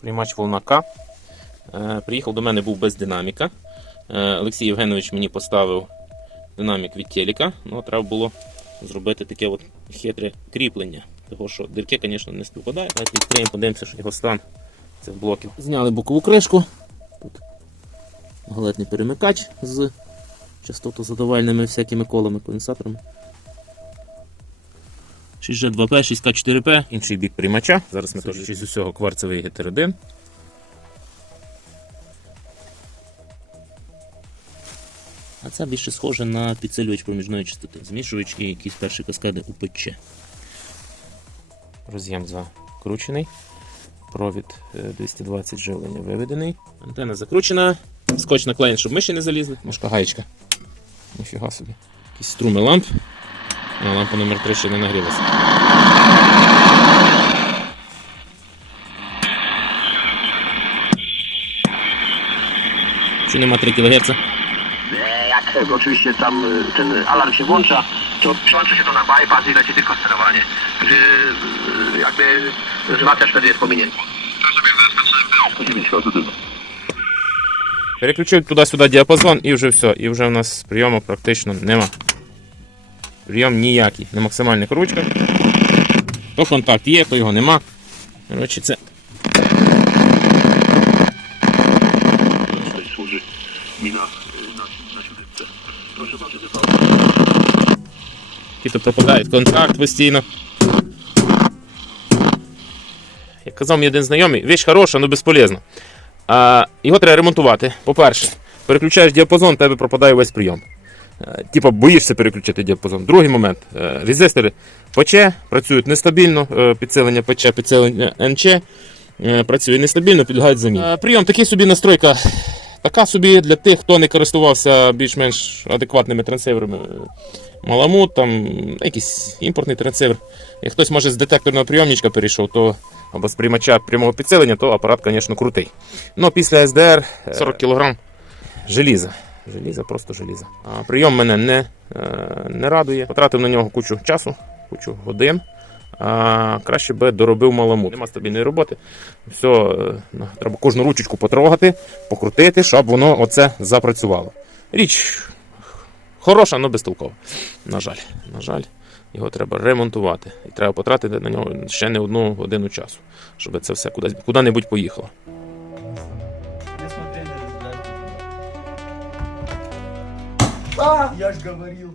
приймач волна К. Е, Приїхав до мене був без динаміка. Е, Олексій Євгенович мені поставив динамік від телека. Ну, треба було зробити таке от хитре кріплення. Того, що дирки, звісно, не співпадають. Давайте відкриємо, подивимося, що його стан цих блоків. Зняли бокову кришку. Тут галетний перемикач з частотозадавальними всякими колами, конденсаторами. 6G2P, 6K4P, інший бік приймача. Зараз ми теж з усього кварцевий гетеродин. А це більше схоже на підсилювач проміжної частоти, змішувач і якісь перші каскади УПЧ. Роз'єм закручений. Провід е, 220 живлення виведений. Антенна закручена. Скотч наклеєн, щоб миші не залізли. Мошка гаєчка. Ніфіга собі. Якісь струми ламп. А, лампа номер 3 ще не нагрілася. Чи нема 3 кГц? E, Jak oczywiście tam ten alarm się włącza, to przyłącza się to na bypass i leci tylko sterowanie. Gdy jakby wzmacniacz wtedy jest pominięty. Переключив туди-сюди діапазон і вже все. І вже у нас прийому практично нема. Прийом ніякий. На максимальних ручках. То контакт є, то його нема. Коротше, це Ті, тобто контакт постійно. Як казав мій один знайомий, віч хороша, але безполезна. А, його треба ремонтувати. По-перше, переключаєш діапазон, тебе пропадає весь прийом. Типа боїшся переключити діапазон. Другий момент. е, Резистори ПЧ працюють нестабільно, е, підсилення ПЧ, підсилення НЧ працює нестабільно, підлягають заміні. Прийом такий собі настройка. Така собі для тих, хто не користувався більш-менш адекватними трансиверами. Маламут, там якийсь імпортний трансивер. Як хтось може з детекторного прийомничка перейшов, то або з приймача прямого підсилення, то апарат, звісно, крутий. Ну, після СДР 40 кг желіза. Желіза, просто желіза. А прийом мене не, е, не радує. Потратив на нього кучу часу, кучу годин. А краще би доробив маламут. Нема стабільної роботи. Все, е, ну, треба кожну ручечку потрогати, покрутити, щоб воно оце запрацювало. Річ хороша, але безтолкова. На жаль, на жаль, його треба ремонтувати. І треба потратити на нього ще не одну годину часу, щоб це все кудись, куди-небудь поїхало. Я ж говорил.